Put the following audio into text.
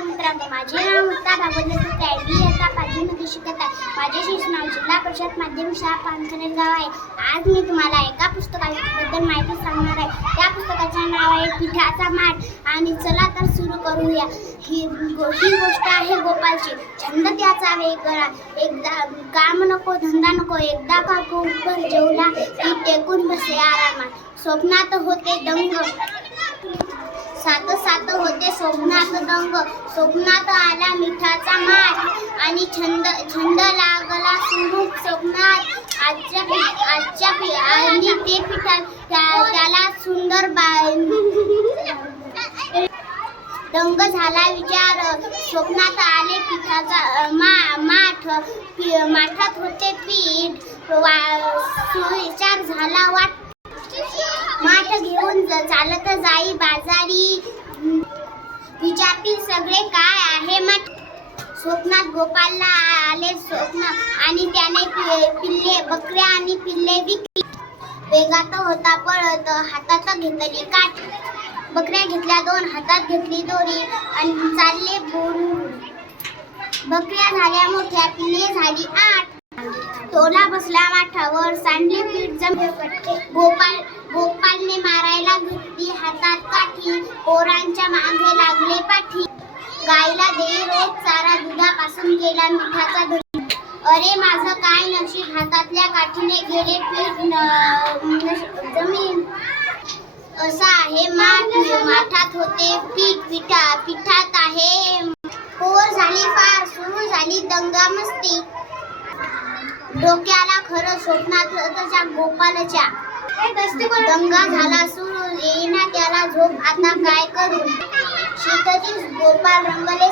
विद्यार्थी मित्रांनो, माझे नाव मुक्ता भागवत आहे. इयत्ता 5वी मध्ये शिकत आहे. माझे शीर्षक नाव जिल्हा परिषद माध्यमिक शाळा पानखनेर गाव आहे. आज मी तुम्हाला एका पुस्तकाबद्दल माहिती सांगणार आहे. त्या पुस्तकाचे नाव आहे पिठाचा माठ. आणि चला तर सुरू करूया. ही गोष्ट आहे गोपालची. छंद त्याचा वेगळा, एकदा काम नको धंदा नको, एकदा का पोटभर जेवला की टेकून बसे आरामात. स्वप्नात होते दंग, सात सात होते स्वप्नात दंग. स्वप्नात आला मिठाचा माठ आणि छंद लागला सुरू स्वप्नात. आजच्या आणि ते पिठात त्याला सुंदर दंग झाला विचार. स्वप्नात आले पिठाचा माठ, माठात होते पीठ. विचार झाला वाट, माठ घेऊन चालत जाई बाजारी. विचारतील सगळे काय आहे माठ. स्वप्नात गोपालला आले स्वप्न आणि त्याने पिल्ले बकऱ्या आणि पिल्ले विकली. वेगात होता पळत, हातात घेतली काठी. बकऱ्या घेतल्या 2, हातात घेतली दोरी आणि चालले बोलून. बकऱ्या झाल्या मोठ्या, पिल्ले झाली 8. टोला बसला माठावर, सांडले पीठ जमले. गोपालने मारायला घेतली हातात काठी. पोरांच्या मागे लागले पाठी. गायला देई रोज चारा, दुधापासून केला मिठाचा दही. अरे माझं काय नशीब, हातातल्या काठीने गेले पीठ जमीन. असा आहे माठ, माठात होते पीठ, पिठात आहे. पोर झाली फार, सुरू झाली दंगामस्ती. डोक्याला खरं स्वप्नात त्याच्या गोपालच्या. दंगा झाला सुरू, येईना त्याला झोप, आता काय करू. शेताची गोपाल रंगले